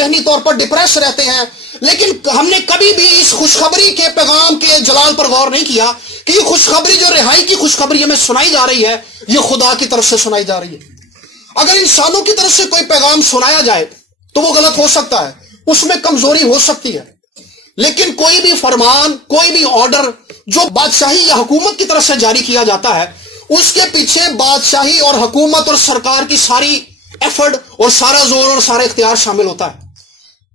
ذہنی طور پر ڈپریس رہتے ہیں، لیکن ہم نے کبھی بھی اس خوشخبری کے پیغام کے جلال پر غور نہیں کیا کہ یہ خوشخبری جو رہائی کی خوشخبری ہمیں سنائی جا رہی ہے، یہ خدا کی طرف سے سنائی جا رہی ہے۔ اگر انسانوں کی طرف سے کوئی پیغام سنایا جائے تو وہ غلط ہو سکتا ہے، اس میں کمزوری ہو سکتی ہے، لیکن کوئی بھی فرمان، کوئی بھی آرڈر جو بادشاہی یا حکومت کی طرف سے جاری کیا جاتا ہے، اس کے پیچھے بادشاہی اور حکومت اور سرکار کی ساری ایفرٹ اور سارا زور اور سارا اختیار شامل ہوتا ہے۔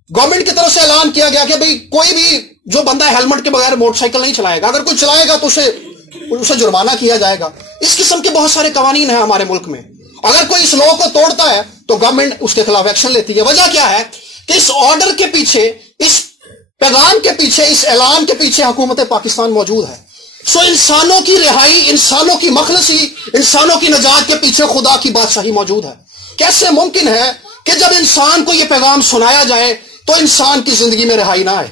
گورنمنٹ کی طرف سے اعلان کیا گیا کہ بھئی کوئی بھی جو بندہ ہیلمٹ کے بغیر موٹر سائیکل نہیں چلائے گا، اگر کوئی چلائے گا تو اسے جرمانہ کیا جائے گا۔ اس قسم کے بہت سارے قوانین ہیں ہمارے ملک میں۔ اگر کوئی اس لاء کو توڑتا ہے تو گورنمنٹ اس کے خلاف ایکشن لیتی ہے۔ وجہ کیا ہے کہ اس آرڈر کے پیچھے، اس پیغام کے پیچھے، اس اعلان کے پیچھے حکومت پاکستان موجود ہے۔ سو انسانوں کی رہائی، انسانوں کی مخلصی، انسانوں کی نجات کے پیچھے خدا کی بادشاہی موجود ہے۔ کیسے ممکن ہے کہ جب انسان کو یہ پیغام سنایا جائے تو انسان کی زندگی میں رہائی نہ آئے؟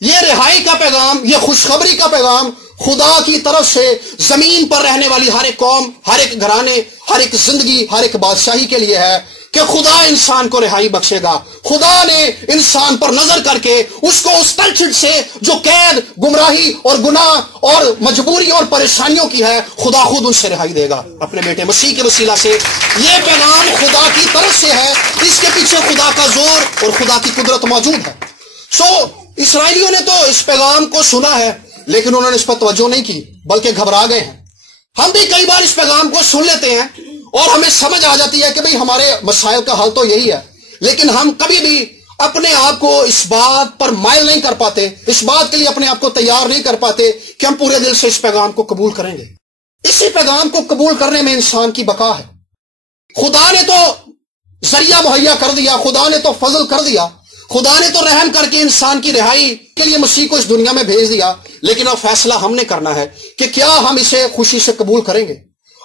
یہ رہائی کا پیغام، یہ خوشخبری کا پیغام خدا کی طرف سے زمین پر رہنے والی ہر ایک قوم، ہر ایک گھرانے، ہر ایک زندگی، ہر ایک بادشاہی کے لیے ہے کہ خدا انسان کو رہائی بخشے گا۔ خدا نے انسان پر نظر کر کے اس کو اس تلچھٹ سے جو قید، گمراہی اور گناہ اور مجبوری اور پریشانیوں کی ہے، خدا خود ان سے رہائی دے گا اپنے بیٹے مسیح کے وسیلہ سے۔ یہ پیغام خدا کی طرف سے ہے، اس کے پیچھے خدا کا زور اور خدا کی قدرت موجود ہے۔ اسرائیلیوں نے تو اس پیغام کو سنا ہے، لیکن انہوں نے اس پر توجہ نہیں کی، بلکہ گھبرا گئے ہیں۔ ہم بھی کئی بار اس پیغام کو سن لیتے ہیں اور ہمیں سمجھ آ جاتی ہے کہ بھئی ہمارے مسائل کا حل تو یہی ہے، لیکن ہم کبھی بھی اپنے آپ کو اس بات پر مائل نہیں کر پاتے، اس بات کے لیے اپنے آپ کو تیار نہیں کر پاتے کہ ہم پورے دل سے اس پیغام کو قبول کریں گے۔ اسی پیغام کو قبول کرنے میں انسان کی بقا ہے۔ خدا نے تو ذریعہ مہیا کر دیا، خدا نے تو فضل کر دیا، خدا نے تو رحم کر کے انسان کی رہائی کے لیے مسیح کو اس دنیا میں بھیج دیا، لیکن اب فیصلہ ہم نے کرنا ہے کہ کیا ہم اسے خوشی سے قبول کریں گے۔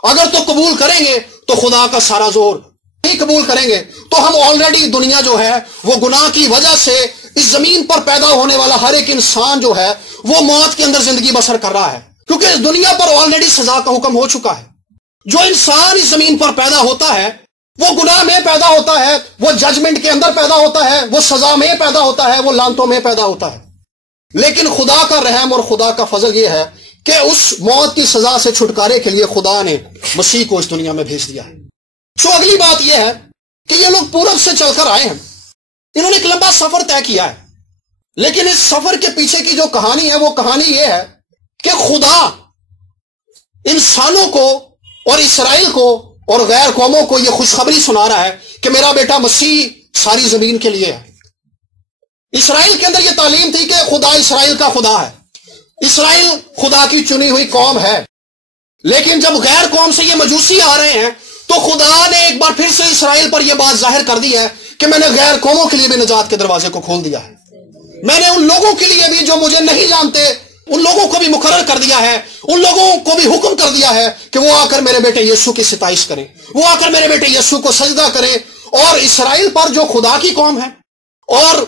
اگر تو قبول کریں گے تو خدا کا سارا زور، نہیں قبول کریں گے تو ہم آلریڈی، دنیا جو ہے وہ گناہ کی وجہ سے اس زمین پر پیدا ہونے والا ہر ایک انسان جو ہے وہ موت کے اندر زندگی بسر کر رہا ہے، کیونکہ اس دنیا پر آلریڈی سزا کا حکم ہو چکا ہے۔ جو انسان اس زمین پر پیدا ہوتا ہے وہ گناہ میں پیدا ہوتا ہے، وہ ججمنٹ کے اندر پیدا ہوتا ہے، وہ سزا میں پیدا ہوتا ہے، وہ لعنتوں میں پیدا ہوتا ہے۔ لیکن خدا کا رحم اور خدا کا فضل یہ ہے کہ اس موت کی سزا سے چھٹکارے کے لیے خدا نے مسیح کو اس دنیا میں بھیج دیا ہے۔ اگلی بات یہ ہے کہ یہ لوگ پورب سے چل کر آئے ہیں، انہوں نے ایک لمبا سفر طے کیا ہے، لیکن اس سفر کے پیچھے کی جو کہانی ہے وہ کہانی یہ ہے کہ خدا انسانوں کو اور اسرائیل کو اور غیر قوموں کو یہ خوشخبری سنا رہا ہے کہ میرا بیٹا مسیح ساری زمین کے لیے ہے۔ اسرائیل کے اندر یہ تعلیم تھی کہ خدا اسرائیل کا خدا ہے، اسرائیل خدا کی چنی ہوئی قوم ہے، لیکن جب غیر قوم سے یہ مجوسی آ رہے ہیں تو خدا نے ایک بار پھر سے اسرائیل پر یہ بات ظاہر کر دی ہے کہ میں نے غیر قوموں کے لیے بھی نجات کے دروازے کو کھول دیا ہے، میں نے ان لوگوں کے لیے بھی جو مجھے نہیں جانتے ان لوگوں کو بھی مقرر کر دیا ہے، ان لوگوں کو بھی حکم کر دیا ہے کہ وہ آ کر میرے بیٹے یسوع کی ستائش کریں، وہ آ کر میرے بیٹے یسوع کو سجدہ کریں۔ اور اسرائیل پر جو خدا کی قوم ہے اور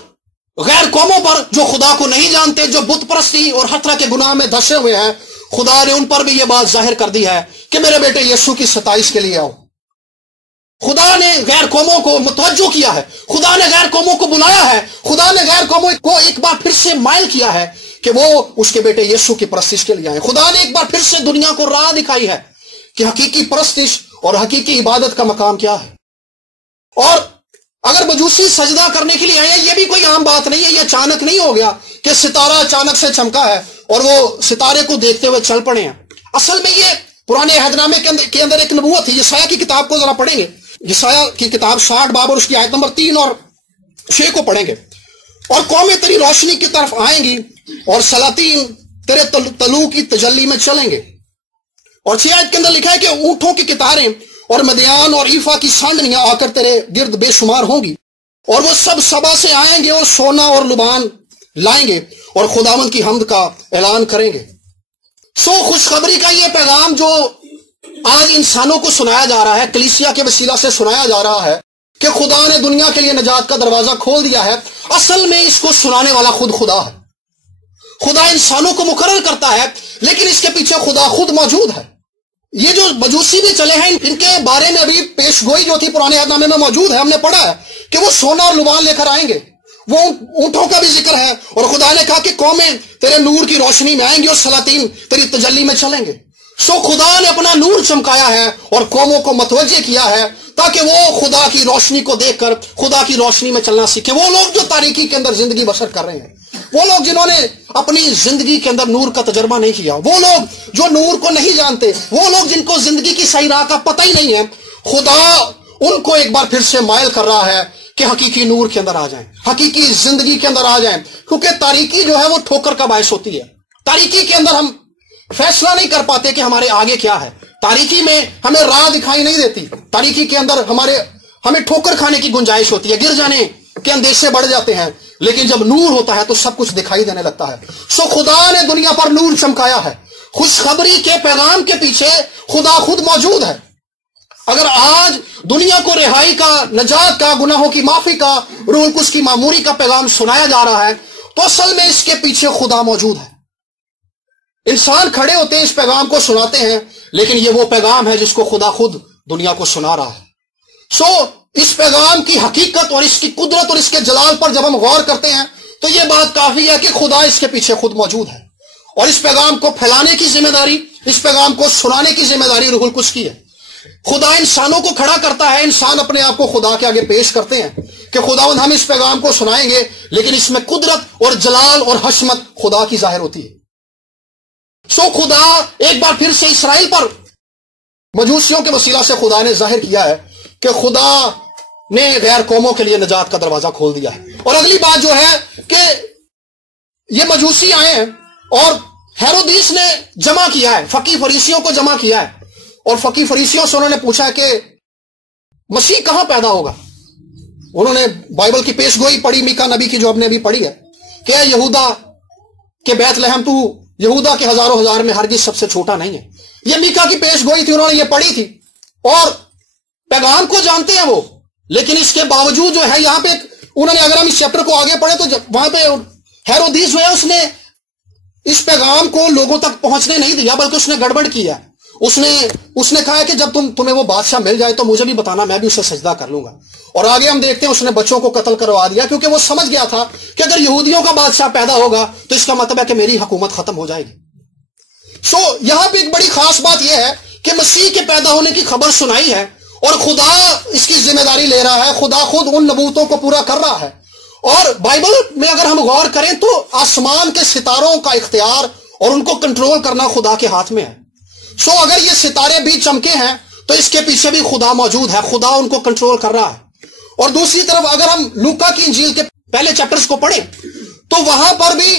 غیر قوموں پر جو خدا کو نہیں جانتے، جو بت پرستی اور ہر طرح کے گناہ میں دھسے ہوئے ہیں، خدا نے ان پر بھی یہ بات ظاہر کر دی ہے کہ میرے بیٹے یسوع کی ستائش کے لیے آؤ۔ خدا نے غیر قوموں کو متوجہ کیا ہے، خدا نے غیر قوموں کو بلایا ہے، خدا نے غیر قوموں کو ایک بار پھر سے مائل کیا ہے کہ وہ اس کے بیٹے یسوع کی پرستش کے لیے آئیں۔ خدا نے ایک بار پھر سے دنیا کو راہ دکھائی ہے کہ حقیقی پرستش اور حقیقی عبادت کا مقام کیا ہے۔ اور اگر مجوسی سجدہ کرنے کے لیے آئے ہیں، یہ بھی کوئی عام بات نہیں ہے، یہ اچانک نہیں ہو گیا کہ ستارہ اچانک سے چمکا ہے اور وہ ستارے کو دیکھتے ہوئے چل پڑے ہیں۔ اصل میں یہ پرانے عہد نامے کے اندر ایک نبوت تھی۔ یسایہ کی کتاب کو ذرا پڑھیں گے، یسایہ کی کتاب 60 باب اور اس کی آیت نمبر 3 اور 6 کو پڑھیں گے۔ اور قومیں تیری روشنی کی طرف آئیں گی اور سلاطین تیرے طلوع کی تجلی میں چلیں گے۔ اور 6 آیت کے اندر لکھا ہے کہ اونٹوں کی قطاریں اور مدیان اور ایفا کی سانڈنیاں آ کر تیرے گرد بے شمار ہوں گی، اور وہ سب سبا سے آئیں گے اور سونا اور لبان لائیں گے اور خداوند کی حمد کا اعلان کریں گے۔ خوشخبری کا یہ پیغام جو آج انسانوں کو سنایا جا رہا ہے، کلیسیا کے وسیلہ سے سنایا جا رہا ہے کہ خدا نے دنیا کے لیے نجات کا دروازہ کھول دیا ہے، اصل میں اس کو سنانے والا خود خدا ہے۔ خدا انسانوں کو مقرر کرتا ہے، لیکن اس کے پیچھے خدا خود موجود ہے۔ یہ جو مجوسی بھی چلے ہیں ان کے بارے میں ابھی پیش گوئی جو تھی پرانے عہد نامے میں موجود ہے، ہم نے پڑھا ہے کہ وہ سونا اور لبان لے کر آئیں گے، وہ اونٹوں کا بھی ذکر ہے، اور خدا نے کہا کہ قومیں تیرے نور کی روشنی میں آئیں گی اور سلاطین تیری تجلی میں چلیں گے۔ سو خدا نے اپنا نور چمکایا ہے اور قوموں کو متوجہ کیا ہے تاکہ وہ خدا کی روشنی کو دیکھ کر خدا کی روشنی میں چلنا سیکھے۔ وہ لوگ جو تاریکی کے اندر زندگی بسر کر رہے ہیں، وہ لوگ جنہوں نے اپنی زندگی کے اندر نور کا تجربہ نہیں کیا، وہ لوگ جو نور کو نہیں جانتے، وہ لوگ جن کو زندگی کی صحیح راہ کا پتہ ہی نہیں ہے، خدا ان کو ایک بار پھر سے مائل کر رہا ہے کہ حقیقی نور کے اندر آ جائیں، حقیقی زندگی کے اندر آ جائیں، کیونکہ تاریکی جو ہے وہ ٹھوکر کا باعث ہوتی ہے۔ تاریکی کے اندر ہم فیصلہ نہیں کر پاتے کہ ہمارے آگے کیا ہے، تاریکی میں ہمیں راہ دکھائی نہیں دیتی، تاریکی کے اندر ہمیں ٹھوکر کھانے کی گنجائش ہوتی ہے، گر جانے کے اندیشے بڑھ جاتے ہیں، لیکن جب نور ہوتا ہے تو سب کچھ دکھائی دینے لگتا ہے۔ سو خدا نے دنیا پر نور چمکایا ہے، خوشخبری کے پیغام کے پیچھے خدا خود موجود ہے۔ اگر آج دنیا کو رہائی کا، نجات کا، گناہوں کی معافی کا، روح القدس کی معموری کا پیغام سنایا جا رہا ہے تو اصل میں اس کے پیچھے خدا موجود ہے۔ انسان کھڑے ہوتے ہیں، اس پیغام کو سناتے ہیں، لیکن یہ وہ پیغام ہے جس کو خدا خود دنیا کو سنا رہا ہے۔ سو اس پیغام کی حقیقت اور اس کی قدرت اور اس کے جلال پر جب ہم غور کرتے ہیں تو یہ بات کافی ہے کہ خدا اس کے پیچھے خود موجود ہے، اور اس پیغام کو پھیلانے کی ذمہ داری، اس پیغام کو سنانے کی ذمہ داری روح القدس کی ہے۔ خدا انسانوں کو کھڑا کرتا ہے، انسان اپنے آپ کو خدا کے آگے پیش کرتے ہیں کہ خداوند ہم اس پیغام کو سنائیں گے، لیکن اس میں قدرت اور جلال اور حشمت خدا کی ظاہر ہوتی ہے۔ سو خدا ایک بار پھر سے اسرائیل پر مجوسیوں کے وسیلہ سے خدا نے ظاہر کیا ہے کہ خدا نے غیر قوموں کے لیے نجات کا دروازہ کھول دیا ہے۔ اور اگلی بات جو ہے کہ یہ مجوسی آئے ہیں اور ہیرودیس نے جمع کیا ہے، فقیہ فریسیوں کو جمع کیا ہے، اور فقیہ فریسیوں سے انہوں نے پوچھا کہ مسیح کہاں پیدا ہوگا۔ انہوں نے بائبل کی پیش گوئی پڑھی، میکا نبی کی جو ہم نے ابھی پڑھی ہے کہ یہودا کے بیت لحم تو یہودا کے ہزاروں ہزار میں ہرگز سب سے چھوٹا نہیں ہے۔ یہ میکا کی پیش گوئی تھی، انہوں نے یہ پڑھی تھی اور پیغام کو جانتے ہیں وہ، لیکن اس کے باوجود جو ہے یہاں پہ انہوں نے، اگر ہم اس چیپٹر کو آگے پڑھیں تو وہاں پہ ہیرودیس جو ہے اس نے اس پیغام کو لوگوں تک پہنچنے نہیں دیا، بلکہ اس نے گڑبڑ کیا۔ اس نے کہا کہ جب تمہیں وہ بادشاہ مل جائے تو مجھے بھی بتانا، میں بھی اسے سجدہ کر لوں گا۔ اور آگے ہم دیکھتے ہیں اس نے بچوں کو قتل کروا دیا، کیونکہ وہ سمجھ گیا تھا کہ اگر یہودیوں کا بادشاہ پیدا ہوگا تو اس کا مطلب ہے کہ میری حکومت ختم ہو جائے گی۔ سو یہاں پہ ایک بڑی خاص بات یہ ہے کہ مسیح کے پیدا ہونے کی خبر سنائی ہے اور خدا اس کی ذمہ داری لے رہا ہے، خدا خود ان نبوتوں کو پورا کر رہا ہے۔ اور بائبل میں اگر ہم غور کریں تو آسمان کے ستاروں کا اختیار اور ان کو کنٹرول کرنا خدا کے ہاتھ میں ہے۔ سو اگر یہ ستارے بھی چمکے ہیں تو اس کے پیچھے بھی خدا موجود ہے، خدا ان کو کنٹرول کر رہا ہے۔ اور دوسری طرف اگر ہم لوکا کی انجیل کے پہلے چیپٹرز کو پڑھیں تو وہاں پر بھی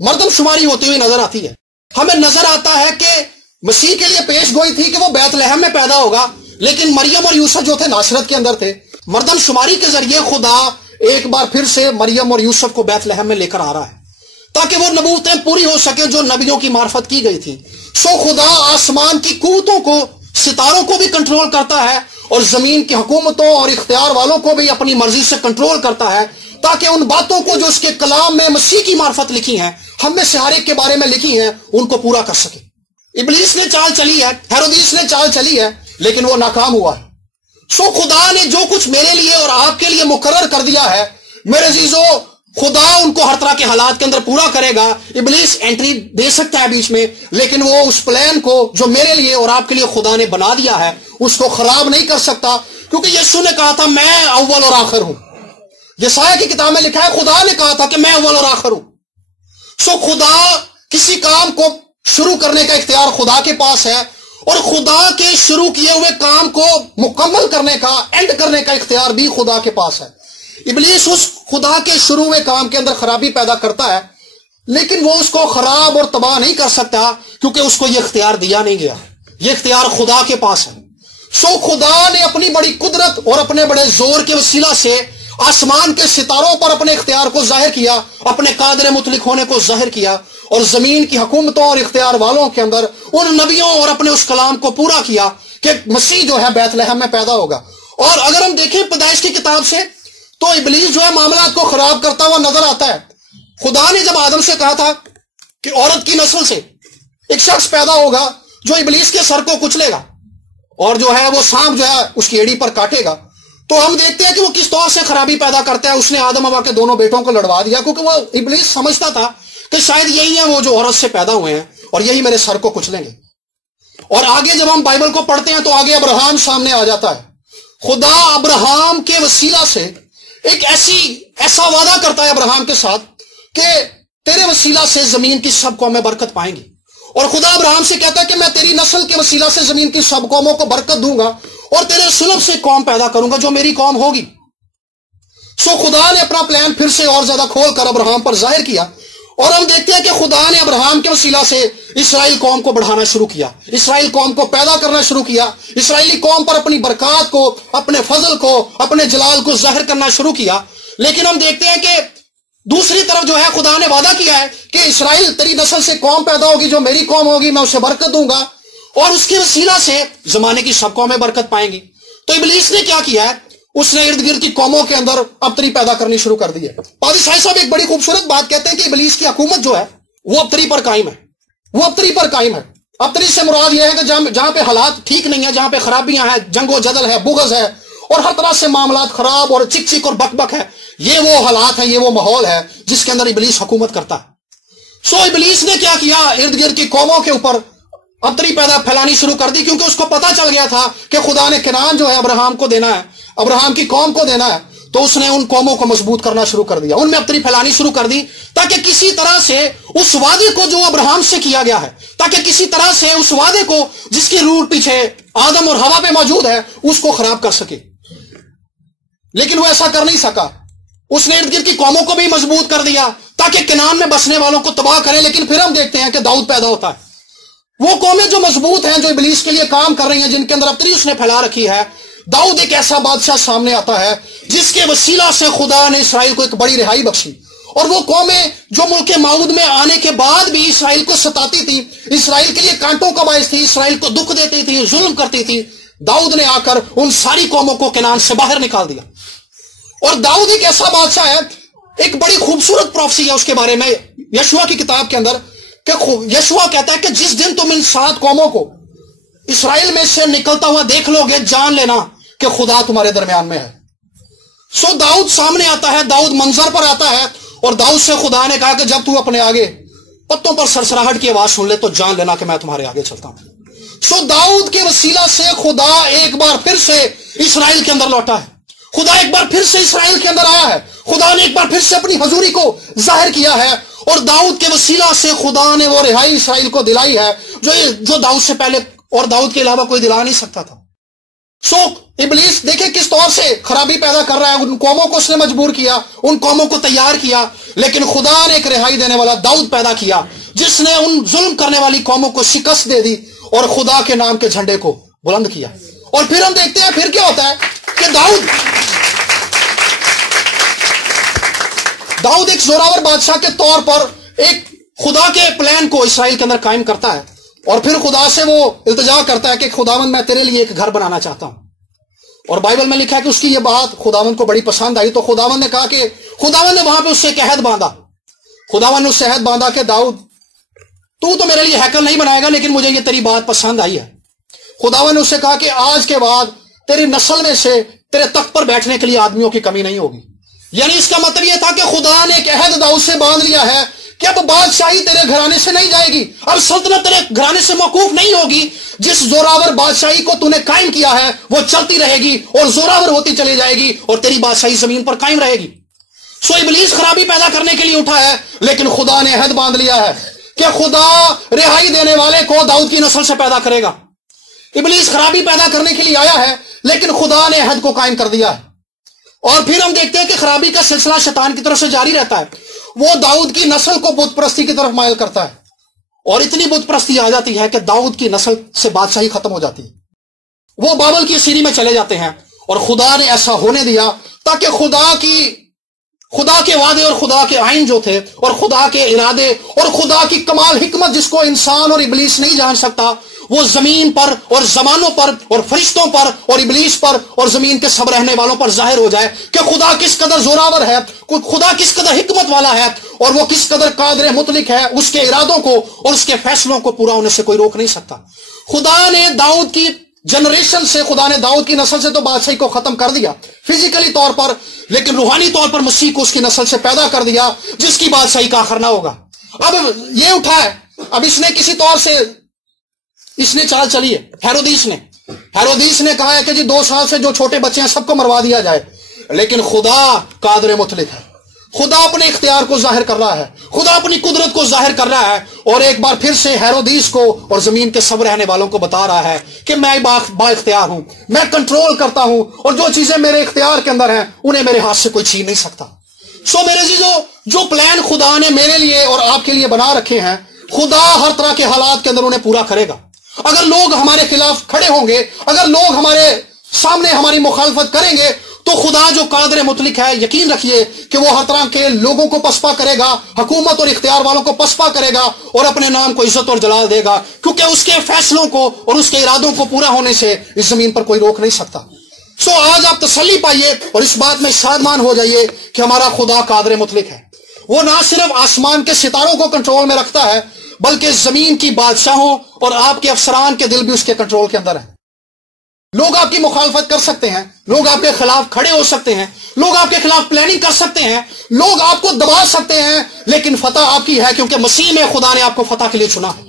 مردم شماری ہوتی ہوئی نظر آتی ہے۔ ہمیں نظر آتا ہے کہ مسیح کے لیے پیش گوئی تھی کہ وہ بیت لحم میں پیدا ہوگا، لیکن مریم اور یوسف جو تھے ناصرت کے اندر تھے، مردم شماری کے ذریعے خدا ایک بار پھر سے مریم اور یوسف کو بیت لحم میں لے کر آ رہا ہے تاکہ وہ نبوتیں پوری ہو سکیں جو نبیوں کی معرفت کی گئی تھی۔ سو خدا آسمان کی قوتوں کو، ستاروں کو بھی کنٹرول کرتا ہے اور زمین کی حکومتوں اور اختیار والوں کو بھی اپنی مرضی سے کنٹرول کرتا ہے تاکہ ان باتوں کو جو اس کے کلام میں مسیح کی معرفت لکھی ہیں، ہم میں سے ہر ایک کے بارے میں لکھی ہیں، ان کو پورا کر سکے۔ ابلیس نے چال چلی ہے، ہیرودیس نے چال چلی ہے، لیکن وہ ناکام ہوا ہے۔ سو خدا نے جو کچھ میرے لیے اور آپ کے لیے مقرر کر دیا ہے، میرے عزیزو، خدا ان کو ہر طرح کے حالات کے اندر پورا کرے گا۔ ابلیس انٹری دے سکتا ہے بیچ میں، لیکن وہ اس پلان کو جو میرے لیے اور آپ کے لیے خدا نے بنا دیا ہے اس کو خراب نہیں کر سکتا، کیونکہ یسوع نے کہا تھا میں اول اور آخر ہوں۔ یسایہ کی کتاب میں لکھا ہے خدا نے کہا تھا کہ میں اول اور آخر ہوں۔ سو خدا کسی کام کو شروع کرنے کا اختیار خدا کے پاس ہے، اور خدا کے شروع کیے ہوئے کام کو مکمل کرنے کا، اینڈ کرنے کا اختیار بھی خدا کے پاس ہے۔ ابلیس اس خدا کے شروع ہوئے کام کے اندر خرابی پیدا کرتا ہے، لیکن وہ اس کو خراب اور تباہ نہیں کر سکتا کیونکہ اس کو یہ اختیار دیا نہیں گیا، یہ اختیار خدا کے پاس ہے۔ سو خدا نے اپنی بڑی قدرت اور اپنے بڑے زور کے وسیلہ سے آسمان کے ستاروں پر اپنے اختیار کو ظاہر کیا، اپنے قادر مطلق ہونے کو ظاہر کیا، اور زمین کی حکومتوں اور اختیار والوں کے اندر ان نبیوں اور اپنے اس کلام کو پورا کیا کہ مسیح جو ہے بیت لحم میں پیدا ہوگا۔ اور اگر ہم دیکھیں پیدائش کی کتاب سے تو ابلیس جو ہے معاملات کو خراب کرتا ہوا نظر آتا ہے۔ خدا نے جب آدم سے کہا تھا کہ عورت کی نسل سے ایک شخص پیدا ہوگا جو ابلیس کے سر کو کچلے گا اور جو ہے وہ سانپ جو ہے اس کی ایڑی پر کاٹے گا، تو ہم دیکھتے ہیں کہ وہ کس طور سے خرابی پیدا کرتا ہے۔ اس نے آدم حوا کے دونوں بیٹوں کو لڑوا دیا، کیونکہ وہ ابلیس سمجھتا تھا کہ شاید یہی ہیں وہ جو عورت سے پیدا ہوئے ہیں اور یہی میرے سر کو کچلیں گے۔ اور آگے جب ہم بائبل کو پڑھتے ہیں تو آگے ابراہم سامنے آ جاتا ہے۔ خدا ابراہم کے وسیلہ سے ایک ایسا وعدہ کرتا ہے ابراہم کے ساتھ کہ تیرے وسیلہ سے زمین کی سب قومیں برکت پائیں گی، اور خدا ابراہم سے کہتا ہے کہ میں تیری نسل کے وسیلہ سے زمین کی سب قوموں کو برکت دوں گا اور تیرے سلب سے قوم پیدا کروں گا جو میری قوم ہوگی۔ سو خدا نے اپنا پلان پھر سے اور زیادہ کھول کر ابراہم پر ظاہر کیا، اور ہم دیکھتے ہیں کہ خدا نے ابراہم کے وسیلہ سے اسرائیل قوم کو بڑھانا شروع کیا، اسرائیل قوم کو پیدا کرنا شروع کیا، اسرائیلی قوم پر اپنی برکات کو، اپنے فضل کو، اپنے جلال کو ظاہر کرنا شروع کیا۔ لیکن ہم دیکھتے ہیں کہ دوسری طرف جو ہے خدا نے وعدہ کیا ہے کہ اسرائیل تیری نسل سے قوم پیدا ہوگی جو میری قوم ہوگی، میں اسے برکت دوں گا اور اس کے وسیلہ سے زمانے کی سب قومیں برکت پائیں گی۔ تو ابلیس نے کیا کیا ہے؟ اس نے ارد گرد کی قوموں کے اندر ابتری پیدا کرنی شروع کر دی ہے۔ پادری شاہی صاحب ایک بڑی خوبصورت بات کہتے ہیں کہ ابلیس کی حکومت جو ہے وہ ابتری پر قائم ہے، وہ ابتری پر قائم ہے۔ ابتری سے مراد یہ ہے کہ جہاں پہ حالات ٹھیک نہیں ہیں، جہاں پہ خرابیاں ہیں، جنگ و جدل ہے، بغض ہے اور ہر طرح سے معاملات خراب اور چک چک اور بک بک ہے، یہ وہ حالات ہیں، یہ وہ ماحول ہے جس کے اندر ابلیس حکومت کرتا ہے۔ سو ابلیس نے کیا کیا؟ ارد گرد کی قوموں کے اوپر ابتری پیدا پھیلانی شروع کر دی، کیونکہ اس کو پتا چل گیا تھا کہ خدا نے کنعان جو ہے ابراہم کو دینا ہے، ابراہم کی قوم کو دینا ہے، تو اس نے ان قوموں کو مضبوط کرنا شروع کر دیا، ان میں ابتری پھیلانی شروع کر دی، تاکہ کسی طرح سے اس وعدے کو جو ابراہم سے کیا گیا ہے، تاکہ کسی طرح سے اس وعدے کو جس کی روح پیچھے آدم اور حوا پہ موجود ہے اس کو خراب کر سکے۔ لیکن وہ ایسا کر نہیں سکا۔ اس نے ارد گرد کی قوموں کو بھی مضبوط کر دیا تاکہ کنعان میں بسنے والوں کو تباہ کرے۔ لیکن پھر ہم دیکھتے ہیں کہ داؤد پیدا ہوتا ہے۔ وہ قومیں جو مضبوط ہیں، جو ابلیس کے لیے کام کر رہی ہیں، جن کے اندر ابتری اس نے پھیلا رکھی ہے، داؤد ایک ایسا بادشاہ سامنے آتا ہے جس کے وسیلہ سے خدا نے اسرائیل کو ایک بڑی رہائی بخشی۔ اور وہ قومیں جو ملک موعود میں آنے کے بعد بھی اسرائیل کو ستاتی تھی، اسرائیل کے لیے کانٹوں کا باعث تھی، اسرائیل کو دکھ دیتی تھی، ظلم کرتی تھی، داؤد نے آ کر ان ساری قوموں کو کنعان سے باہر نکال دیا۔ اور داؤد ایک ایسا بادشاہ ہے، ایک بڑی خوبصورت پروفیسی ہے اس کے بارے میں یشوع کی کتاب کے اندر، کہ یشوع کہتا ہے کہ جس دن تم ان 7 قوموں کو اسرائیل میں سے نکلتا ہوا دیکھ لو گے، جان لینا کہ خدا تمہارے درمیان میں ہے۔ سو داؤد سامنے آتا ہے، داؤد منظر پر آتا ہے، اور داؤد سے خدا نے کہا کہ جب تو اپنے آگے پتوں پر سرسراہٹ کی آواز سن لے تو جان لینا کہ میں تمہارے آگے چلتا ہوں۔ سو داؤد کے وسیلہ سے خدا ایک بار پھر سے اسرائیل کے اندر لوٹا ہے، خدا ایک بار پھر سے اسرائیل کے اندر آیا ہے، خدا نے ایک بار پھر سے اپنی حضوری کو ظاہر کیا ہے، اور داؤد کے وسیلہ سے خدا نے وہ رہائی اسرائیل کو دلائی ہے جو داؤد سے پہلے اور داؤد کے علاوہ کوئی دلا نہیں سکتا تھا۔ سو ابلیس دیکھیں کس طور سے خرابی پیدا کر رہا ہے، ان قوموں کو اس نے مجبور کیا، ان قوموں کو تیار کیا، لیکن خدا نے ایک رہائی دینے والا داؤد پیدا کیا جس نے ان ظلم کرنے والی قوموں کو شکست دے دی اور خدا کے نام کے جھنڈے کو بلند کیا۔ اور پھر ہم دیکھتے ہیں پھر کیا ہوتا ہے کہ داؤد ایک زوراور بادشاہ کے طور پر ایک خدا کے پلان کو اسرائیل کے اندر قائم کرتا ہے، اور پھر خدا سے وہ التجا کرتا ہے کہ خداوند میں تیرے لیے ایک گھر بنانا چاہتا ہوں۔ اور بائبل میں لکھا ہے کہ اس کی یہ بات خداوند کو بڑی پسند آئی، تو خداوند نے کہا کہ خداوند نے وہاں پہ اس سے ایک عہد باندھا، خداوند نے اس سے عہد باندھا کہ داؤد تو میرے لیے ہیکل نہیں بنائے گا، لیکن مجھے یہ تیری بات پسند آئی ہے۔ خداوند نے اس سے کہا کہ آج کے بعد تیری نسل میں سے تیرے تخت پر بیٹھنے کے لیے آدمیوں کی کمی نہیں ہوگی۔ یعنی اس کا مطلب یہ تھا کہ خدا نے ایک عہد داؤد سے باندھ لیا ہے کہ اب بادشاہی تیرے گھرانے سے نہیں جائے گی، اب سلطنت تیرے گھرانے سے موقوف نہیں ہوگی، جس زوراور بادشاہی کو تو نے قائم کیا ہے وہ چلتی رہے گی اور زوراور ہوتی چلی جائے گی اور تیری بادشاہی زمین پر قائم رہے گی۔ سو ابلیس خرابی پیدا کرنے کے لیے اٹھا ہے، لیکن خدا نے عہد باندھ لیا ہے کہ خدا رہائی دینے والے کو داؤد کی نسل سے پیدا کرے گا۔ ابلیس خرابی پیدا کرنے کے لیے آیا ہے، لیکن خدا نے عہد کو قائم کر دیا ہے۔ اور پھر ہم دیکھتے ہیں کہ خرابی کا سلسلہ شیطان کی طرف سے جاری رہتا ہے، وہ داؤد کی نسل کو بت پرستی کی طرف مائل کرتا ہے، اور اتنی بت پرستی آ جاتی ہے کہ داؤد کی نسل سے بادشاہی ختم ہو جاتی ہے، وہ بابل کی سیری میں چلے جاتے ہیں۔ اور خدا نے ایسا ہونے دیا تاکہ خدا کے وعدے اور خدا کے آئین جو تھے اور خدا کے ارادے اور خدا کی کمال حکمت جس کو انسان اور ابلیس نہیں جان سکتا، وہ زمین پر اور زمانوں پر اور فرشتوں پر اور ابلیس پر اور زمین کے سب رہنے والوں پر ظاہر ہو جائے کہ خدا کس قدر زوراور ہے، خدا کس قدر حکمت والا ہے، اور وہ کس قدر قادر مطلق ہے، اس کے ارادوں کو اور اس کے فیصلوں کو پورا ہونے سے کوئی روک نہیں سکتا۔ خدا نے داؤد کی جنریشن سے، خدا نے داؤد کی نسل سے تو بادشاہی کو ختم کر دیا فزیکلی طور پر، لیکن روحانی طور پر مسیح کو اس کی نسل سے پیدا کر دیا جس کی بادشاہی کا آخر نہ ہوگا۔ اب یہ اٹھا ہے، اب اس نے کسی طور سے اس نے چال چلی ہے، ہیرودیس نے کہا ہے کہ جی 2 سال سے جو چھوٹے بچے ہیں سب کو مروا دیا جائے، لیکن خدا قادر مطلق ہے، خدا اپنے اختیار کو ظاہر کر رہا ہے، خدا اپنی قدرت کو ظاہر کر رہا ہے، اور ایک بار پھر سے ہیرودیس کو اور زمین کے سب رہنے والوں کو بتا رہا ہے کہ میں با اختیار ہوں، میں کنٹرول کرتا ہوں، اور جو چیزیں میرے اختیار کے اندر ہیں انہیں میرے ہاتھ سے کوئی چھین نہیں سکتا۔ میرے عزیزو، جو پلان خدا نے میرے لیے اور آپ کے لیے بنا رکھے ہیں، خدا ہر طرح کے حالات کے اندر انہیں پورا کرے گا۔ اگر لوگ ہمارے خلاف کھڑے ہوں گے، اگر لوگ ہمارے سامنے ہماری مخالفت کریں گے، تو خدا جو قادر مطلق ہے، یقین رکھیے کہ وہ ہر طرح کے لوگوں کو پسپا کرے گا، حکومت اور اختیار والوں کو پسپا کرے گا، اور اپنے نام کو عزت اور جلال دے گا، کیونکہ اس کے فیصلوں کو اور اس کے ارادوں کو پورا ہونے سے اس زمین پر کوئی روک نہیں سکتا۔ آج آپ تسلی پائیے اور اس بات میں شادمان ہو جائیے کہ ہمارا خدا قادر مطلق ہے۔ وہ نہ صرف آسمان کے ستاروں کو کنٹرول میں رکھتا ہے، بلکہ زمین کی بادشاہوں اور آپ کے افسران کے دل بھی اس کے کنٹرول کے اندر ہیں۔ لوگ آپ کی مخالفت کر سکتے ہیں، لوگ آپ کے خلاف کھڑے ہو سکتے ہیں، لوگ آپ کے خلاف پلاننگ کر سکتے ہیں، لوگ آپ کو دبا سکتے ہیں، لیکن فتح آپ کی ہے، کیونکہ مسیح میں خدا نے آپ کو فتح کے لیے چنا ہے،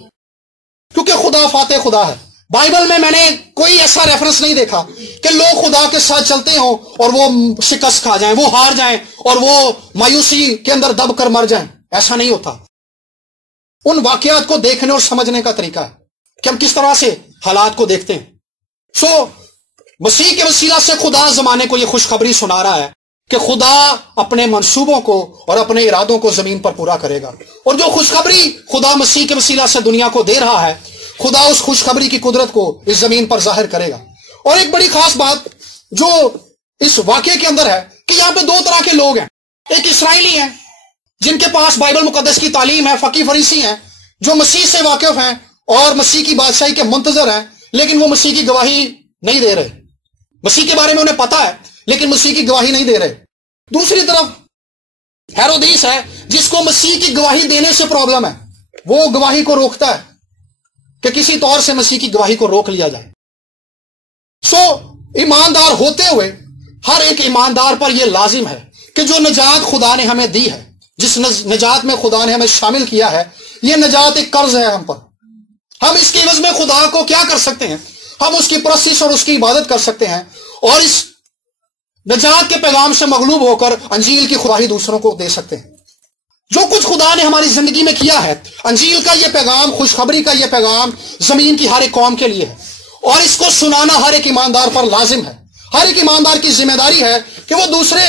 کیونکہ خدا فاتح خدا ہے۔ بائبل میں نے کوئی ایسا ریفرنس نہیں دیکھا کہ لوگ خدا کے ساتھ چلتے ہوں اور وہ شکست کھا جائیں، وہ ہار جائیں اور وہ مایوسی کے اندر دب کر مر جائیں۔ ایسا نہیں ہوتا۔ ان واقعات کو دیکھنے اور سمجھنے کا طریقہ ہے کہ ہم کس طرح سے حالات کو دیکھتے ہیں۔ مسیح کے وسیلہ سے خدا زمانے کو یہ خوشخبری سنا رہا ہے کہ خدا اپنے منصوبوں کو اور اپنے ارادوں کو زمین پر پورا کرے گا، اور جو خوشخبری خدا مسیح کے وسیلہ سے دنیا کو دے رہا ہے، خدا اس خوشخبری کی قدرت کو اس زمین پر ظاہر کرے گا۔ اور ایک بڑی خاص بات جو اس واقعے کے اندر ہے کہ یہاں پہ 2 طرح کے لوگ ہیں، ایک اسرائیلی ہیں جن کے پاس بائبل مقدس کی تعلیم ہے، فقی فریسی ہیں، جو مسیح سے واقف ہیں اور مسیح کی بادشاہی کے منتظر ہیں، لیکن وہ مسیح کی گواہی نہیں دے رہے۔ مسیح کے بارے میں انہیں پتا ہے لیکن مسیح کی گواہی نہیں دے رہے۔ دوسری طرف ہیرودیس ہے جس کو مسیح کی گواہی دینے سے پرابلم ہے، وہ گواہی کو روکتا ہے کہ کسی طور سے مسیح کی گواہی کو روک لیا جائے۔ ایماندار ہوتے ہوئے ہر ایک ایماندار پر یہ لازم ہے کہ جو نجات خدا نے ہمیں دی ہے، جس نجات میں خدا نے ہمیں شامل کیا ہے، یہ نجات ایک قرض ہے ہم پر۔ ہم اس کے عوض میں خدا کو کیا کر سکتے ہیں؟ ہم اس کی پرستش اور اس کی عبادت کر سکتے ہیں، اور اس نجات کے پیغام سے مغلوب ہو کر انجیل کی خواہی دوسروں کو دے سکتے ہیں۔ جو کچھ خدا نے ہماری زندگی میں کیا ہے، انجیل کا یہ پیغام، خوشخبری کا یہ پیغام زمین کی ہر ایک قوم کے لیے ہے، اور اس کو سنانا ہر ایک ایماندار پر لازم ہے۔ ہر ایک ایماندار کی ذمہ داری ہے کہ وہ دوسرے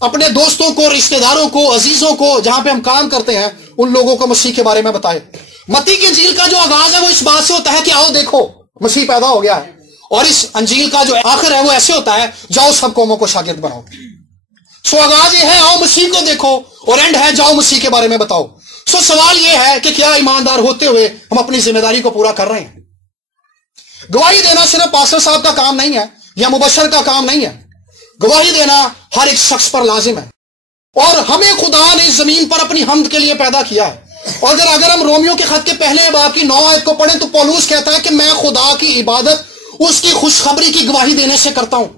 اپنے دوستوں کو، رشتہ داروں کو، عزیزوں کو، جہاں پہ ہم کام کرتے ہیں، ان لوگوں کو مسیح کے بارے میں بتائے۔ متی کی انجیل کا جو آغاز ہے وہ اس بات سے ہوتا ہے کہ آؤ دیکھو مسیح پیدا ہو گیا ہے، اور اس انجیل کا جو آخر ہے وہ ایسے ہوتا ہے، جاؤ سب قوموں کو شاگرد بناؤ۔ آغاز یہ ہے آؤ مسیح کو دیکھو، اور اینڈ ہے جاؤ مسیح کے بارے میں بتاؤ۔ سوال یہ ہے کہ کیا ایماندار ہوتے ہوئے ہم اپنی ذمہ داری کو پورا کر رہے ہیں؟ گواہی دینا صرف پاسٹر صاحب کا کام نہیں ہے یا مبشر کا کام نہیں ہے، گواہی دینا ہر ایک شخص پر لازم ہے، اور ہمیں خدا نے اس زمین پر اپنی حمد کے لیے پیدا کیا ہے۔ اور اگر ہم رومیو کے خط کے پہلے باب کی 9 آیت کو پڑھیں تو پولوس کہتا ہے کہ میں خدا کی عبادت اس کی خوشخبری کی گواہی دینے سے کرتا ہوں۔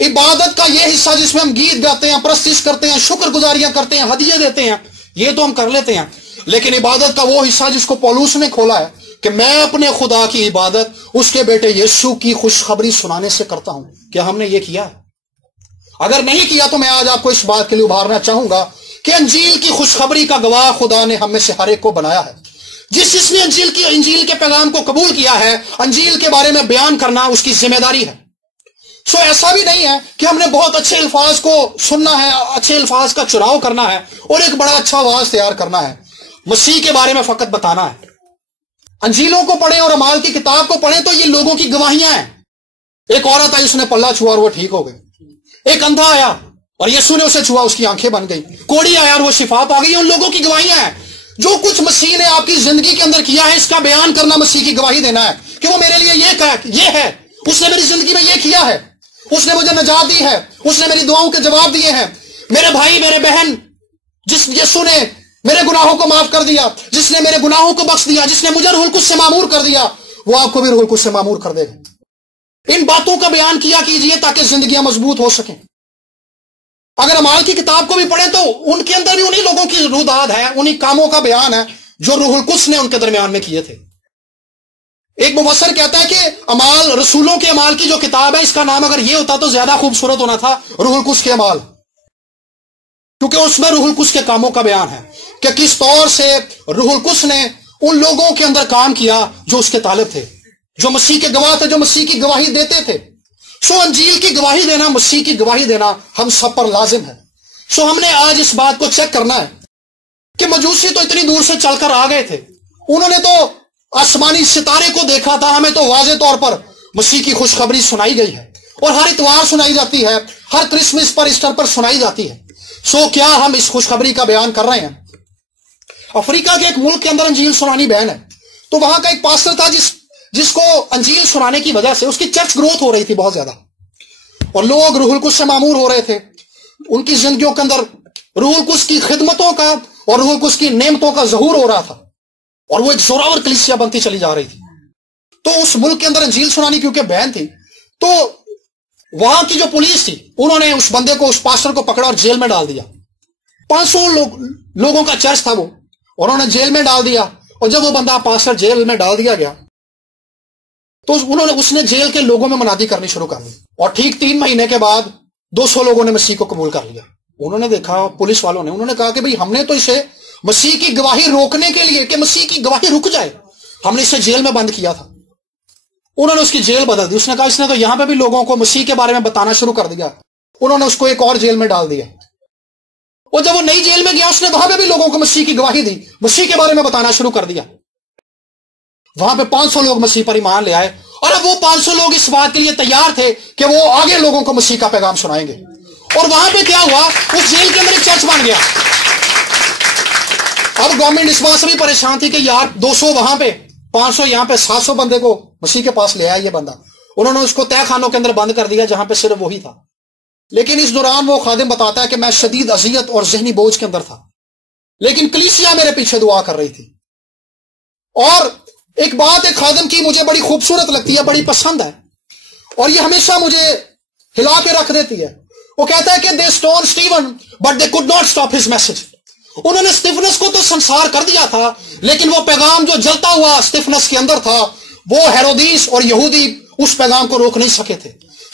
عبادت کا یہ حصہ جس میں ہم گیت گاتے ہیں، پرستش کرتے ہیں، شکر گزاریاں کرتے ہیں، ہدیے دیتے ہیں، یہ تو ہم کر لیتے ہیں، لیکن عبادت کا وہ حصہ جس کو پولوس نے کھولا ہے کہ میں اپنے خدا کی عبادت اس کے بیٹے یسوع کی خوشخبری سنانے سے کرتا ہوں۔ کیا ہم نے یہ کیا؟ اگر نہیں کیا تو میں آج آپ کو اس بات کے لیے ابھارنا چاہوں گا کہ انجیل کی خوشخبری کا گواہ خدا نے ہم میں سے ہر ایک کو بنایا ہے۔ جس نے انجیل کے پیغام کو قبول کیا ہے، انجیل کے بارے میں بیان کرنا اس کی ذمہ داری ہے۔ ایسا بھی نہیں ہے کہ ہم نے بہت اچھے الفاظ کو سننا ہے، اچھے الفاظ کا چناؤ کرنا ہے اور ایک بڑا اچھا آواز تیار کرنا ہے، مسیح کے بارے میں فقط بتانا ہے۔ انجیلوں کو پڑھیں اور اعمال کی کتاب کو پڑھیں تو یہ لوگوں کی گواہیاں ہیں۔ ایک عورت آئی، اس نے پلہ چھوا اور وہ ٹھیک ہو گئی۔ ایک اندھا آیا اور یسوع نے اسے چھوا، اس کی آنکھیں بن گئی۔ کوڑی آیا اور وہ شفا پا گئی، ان لوگوں کی گواہیاں ہیں۔ جو کچھ مسیح نے آپ کی زندگی کے اندر کیا ہے اس کا بیان کرنا، مسیح کی گواہی دینا ہے کہ وہ میرے لیے یہ ہے، اس نے میری زندگی میں یہ کیا ہے، اس نے مجھے نجات دی ہے، اس نے میری دعاؤں کے جواب دیے ہیں۔ میرے بھائی، میرے بہن، جس یسوع نے میرے گناہوں کو معاف کر دیا، جس نے میرے گناہوں کو بخش دیا، جس نے مجھے روح القدس سے معمور کر دیا، وہ آپ کو بھی روح القدس سے معمور کر دے گا۔ ان باتوں کا بیان کیا کیجئے تاکہ زندگیاں مضبوط ہو سکیں۔ اگر اعمال کی کتاب کو بھی پڑھیں تو ان کے اندر بھی انہی لوگوں کی روداد ہے، انہی کاموں کا بیان ہے جو روح القدس نے ان کے درمیان میں کیے تھے۔ ایک مفسر کہتا ہے کہ اعمال، رسولوں کے اعمال کی جو کتاب ہے، اس کا نام اگر یہ ہوتا تو زیادہ خوبصورت ہونا تھا، روح القدس کے اعمال، کیونکہ اس میں روح القدس کے کاموں کا بیان ہے کہ کس طور سے روح القدس نے ان لوگوں کے اندر کام کیا جو اس کے طالب تھے، جو مسیح کے گواہ تھے، جو مسیح کی گواہی دیتے تھے۔ سو انجیل کی گواہی دینا، مسیح کی گواہی دینا ہم سب پر لازم ہے۔ سو ہم نے آج اس بات کو چیک کرنا ہے کہ مجوسی تو اتنی دور سے چل کر آ گئے تھے، انہوں نے تو آسمانی ستارے کو دیکھا تھا، ہمیں تو واضح طور پر مسیح کی خوشخبری سنائی گئی ہے، اور ہر اتوار سنائی جاتی ہے، ہر کرسمس پر، ایسٹر پر سنائی جاتی ہے۔ سو کیا ہم اس خوشخبری کا بیان کر رہے ہیں؟ افریقہ کے ایک ملک کے اندر انجیل سنانی بین ہے، تو وہاں کا ایک پاسٹر تھا جس کو انجیل سنانے کی وجہ سے اس کی چرچ گروتھ ہو رہی تھی بہت زیادہ، اور لوگ روح القدس سے معمور ہو رہے تھے، ان کی زندگیوں کے اندر روح القدس کی خدمتوں کا اور روح القدس کی نعمتوں کا ظہور ہو رہا تھا، اور وہ ایک زوراور کلیسیا بنتی چلی جا رہی تھی۔ تو اس ملک کے اندر انجیل سنانی کیونکہ بین تھی، تو وہاں کی جو پولیس تھی انہوں نے اس بندے کو، اس پاسٹر کو پکڑا اور جیل میں ڈال دیا۔ 500 لوگوں کا چرچ تھا وہ، انہوں نے جیل میں ڈال دیا، اور جب وہ بندہ پاسٹر جیل میں ڈال دیا گیا تو اس نے جیل کے لوگوں میں منادی کرنی شروع کر دی، اور ٹھیک 3 مہینے کے بعد 200 لوگوں نے مسیح کو قبول کر لیا۔ انہوں نے دیکھا، پولیس والوں نے، انہوں نے کہا کہ بھئی ہم نے تو اسے مسیح کی گواہی روکنے کے لیے کہ مسیح کی گواہی رک جائے، ہم نے اسے جیل میں بند کیا تھا۔ انہوں نے اس کی جیل بدل دی، اس نے کہا اس نے تو یہاں پہ بھی لوگوں کو مسیح کے بارے میں بتانا شروع کر دیا۔ انہوں نے اس کو ایک اور جیل میں ڈال دیا، اور جب وہ نئی جیل میں گیا اس نے وہاں پہ بھی لوگوں کو مسیح کی گواہی دی، مسیح کے بارے میں بتانا شروع کر دیا۔ وہاں پہ 500 لوگ مسیح پر ایمان لے آئے، اور اب وہ 500 لوگ اس بات کے لیے تیار تھے کہ وہ آگے لوگوں کو مسیح کا پیغام سنائیں گے۔ اور وہاں پہ کیا ہوا، اس جیل کے اندر ایک چرچ بن گیا۔ اب گورنمنٹ اس بات سے بھی پریشان تھی کہ یار 200 وہاں پہ، 500 یہاں پہ، 700 بندے کو مسیح کے پاس لے آیا یہ بندہ۔ انہوں نے اس کو تہہ خانوں کے اندر بند کر دیا جہاں پہ صرف وہی تھا۔ لیکن اس دوران وہ خادم بتاتا ہے کہ میں شدید اذیت اور ذہنی بوجھ کے اندر تھا، لیکن کلیسیا میرے پیچھے دعا کر رہی تھی۔ اور ایک بات ایک خادم کی مجھے بڑی خوبصورت لگتی ہے، بڑی پسند ہے، اور یہ ہمیشہ مجھے ہلا کے رکھ دیتی ہے۔ وہ کہتا ہے کہ they stoned Stephen but they could not stop his message۔ انہوں نے اسٹیفنس کو تو سنسار کر دیا تھا، لیکن وہ پیغام جو جلتا ہوا اسٹیفنس کے اندر تھا، وہ ہیرودیس اور یہودی اس پیغام کو روک نہیں سکے تھے۔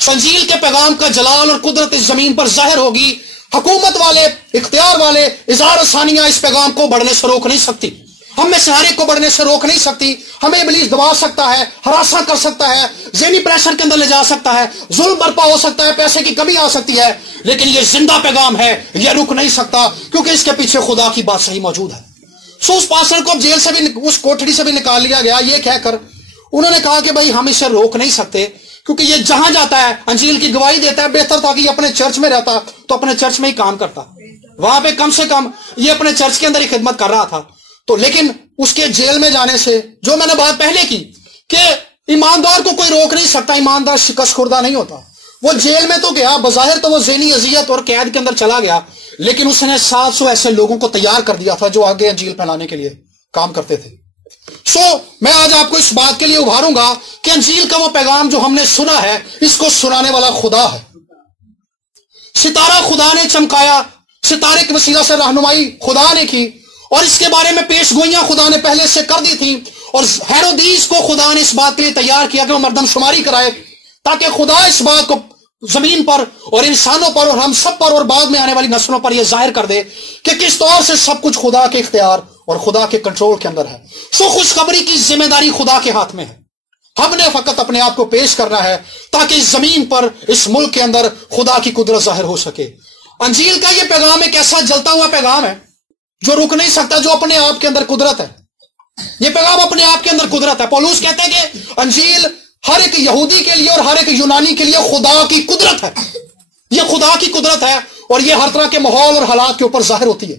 انجیل کے پیغام کا جلال اور قدرت اس زمین پر ظاہر ہوگی، حکومت والے، اختیار والے، اظہار ثانیہ اس پیغام کو بڑھنے سے روک نہیں سکتی، ہم میں سے ہر ایک کو بڑھنے سے روک نہیں سکتی۔ ہمیں ابلیس دبا سکتا ہے، ہراساں کر سکتا ہے، ذہنی پریشر کے اندر لے جا سکتا ہے، ظلم برپا ہو سکتا ہے، پیسے کی کمی آ سکتی ہے، لیکن یہ زندہ پیغام ہے، یہ رک نہیں سکتا، کیونکہ اس کے پیچھے خدا کی بات صحیح موجود ہے۔ سو اس پاسٹر کو جیل سے بھی، اس کوٹڑی سے بھی نکال لیا گیا، یہ کہہ کر انہوں نے کہا کہ بھائی ہم اسے روک نہیں سکتے، کیونکہ یہ جہاں جاتا ہے انجیل کی گواہی دیتا ہے، بہتر تھا کہ یہ اپنے چرچ میں رہتا تو اپنے چرچ میں ہی کام کرتا، وہاں پہ کم سے کم یہ اپنے چرچ کے اندر ہی خدمت کر رہا تھا۔ تو لیکن اس کے جیل میں جانے سے، جو میں نے بات پہلے کی کہ ایماندار کو کوئی روک نہیں سکتا، ایماندار شکست خوردہ نہیں ہوتا، وہ جیل میں تو گیا، بظاہر تو وہ ذہنی اذیت اور قید کے اندر چلا گیا، لیکن اس نے 700 ایسے لوگوں کو تیار کر دیا تھا جو آگے انجیل پھیلانے کے لیے کام کرتے تھے۔ میں آج آپ کو اس بات کے لیے ابھاروں گا کہ انجیل کا وہ پیغام جو ہم نے سنا ہے، اس کو سنانے والا خدا ہے۔ ستارہ خدا نے چمکایا، ستارے کے وسیلہ سے رہنمائی خدا نے کی، اور اس کے بارے میں پیش گوئیاں خدا نے پہلے سے کر دی تھی، اور ہیرودیس کو خدا نے اس بات کے لیے تیار کیا کہ وہ مردم شماری کرائے، تاکہ خدا اس بات کو زمین پر اور انسانوں پر اور ہم سب پر اور بعد میں آنے والی نسلوں پر یہ ظاہر کر دے کہ کس طور سے سب کچھ خدا کے اختیار اور خدا کے کنٹرول کے اندر ہے۔ خوشخبری کی ذمہ داری خدا کے ہاتھ میں ہے، ہم نے فقط اپنے آپ کو پیش کرنا ہے تاکہ اس زمین پر، اس ملک کے اندر خدا کی قدرت ظاہر ہو سکے۔ انجیل کا یہ پیغام ایک ایسا جلتا ہوا پیغام ہے جو رک نہیں سکتا، جو اپنے آپ کے اندر قدرت ہے۔ یہ پیغام اپنے آپ کے اندر قدرت ہے۔ پولوس کہتا ہے کہ انجیل ہر ایک یہودی کے لیے اور ہر ایک یونانی کے لیے خدا کی قدرت ہے، یہ خدا کی قدرت ہے، اور یہ ہر طرح کے ماحول اور حالات کے اوپر ظاہر ہوتی ہے۔